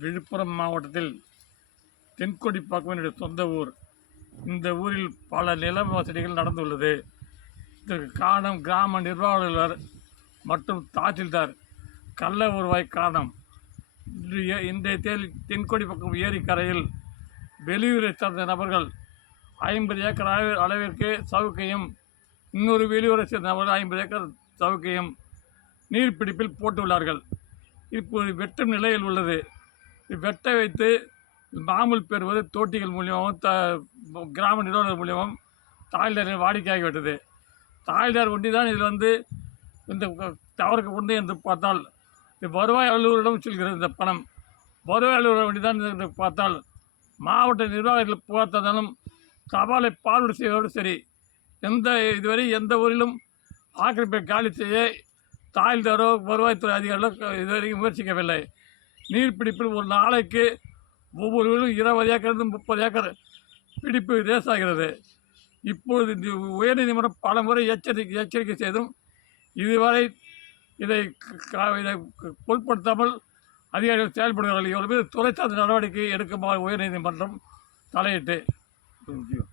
விழுப்புரம் மாவட்டத்தில் தென்கொடிப்பாக்கம் என்னுடைய சொந்த ஊர். இந்த ஊரில் பல நில மோசடிகள் நடந்துள்ளது. இதற்கு காரணம் கிராம நிர்வாக அலுவலர் மற்றும் தாசில்தார் கள்ள வருவாய் காரணம். இந்த தென்கொடிப்பாக்கம் ஏரிக்கரையில் வெளியூரை சார்ந்த நபர்கள் 50 ஏக்கர் அளவிற்கு சவுக்கையும், இன்னொரு வெளியூரை சேர்ந்த நபர்கள் 50 ஏக்கர் சவுக்கையும் நீர்பிடிப்பில் போட்டுள்ளார்கள். இப்போது வெட்டும் நிலையில் உள்ளது. வெட்ட வைத்து மாமூல் பெறுவது தோட்டிகள் மூலியமாகவும் கிராம நிறுவனர் மூலியமாகவும் தாய்லாரின் வாடிக்கையாகிவிட்டது. தாய்லார் ஒண்டி தான் இதில் இந்த தவறுக்கு உண்டு என்று பார்த்தால் வருவாய் அலுவலரிடம் செல்கிறது. இந்த பணம் வருவாய் அலுவலர் ஒண்டி தான் பார்த்தால் மாவட்ட நிர்வாகத்தில் புகார் தந்தாலும் சவாலை பார்வையிட செய்வதோடு சரி, இதுவரை எந்த ஊரிலும் ஆக்கிரமிப்பை காலி செய்ய தாய்லாரோ வருவாய்த்துறை அதிகாரிகளோ இதுவரைக்கும் முயற்சிக்கவில்லை. நீர்பிடிப்பில் ஒரு நாளைக்கு ஒவ்வொரு ஊரிலும் 20 ஏக்கர் 30 ஏக்கர் பிடிப்பு ரேஸாகிறது. இப்பொழுது உயர்நீதிமன்றம் பல முறை எச்சரிக்கை செய்தும் இதுவரை இதை பொருட்படுத்தாமல் அதிகாரிகள் செயல்படுகிறார்கள். இவர்கள் மீது துறை சார்ந்த நடவடிக்கை எடுக்குமாறு உயர்நீதிமன்றம் தலையிட்டு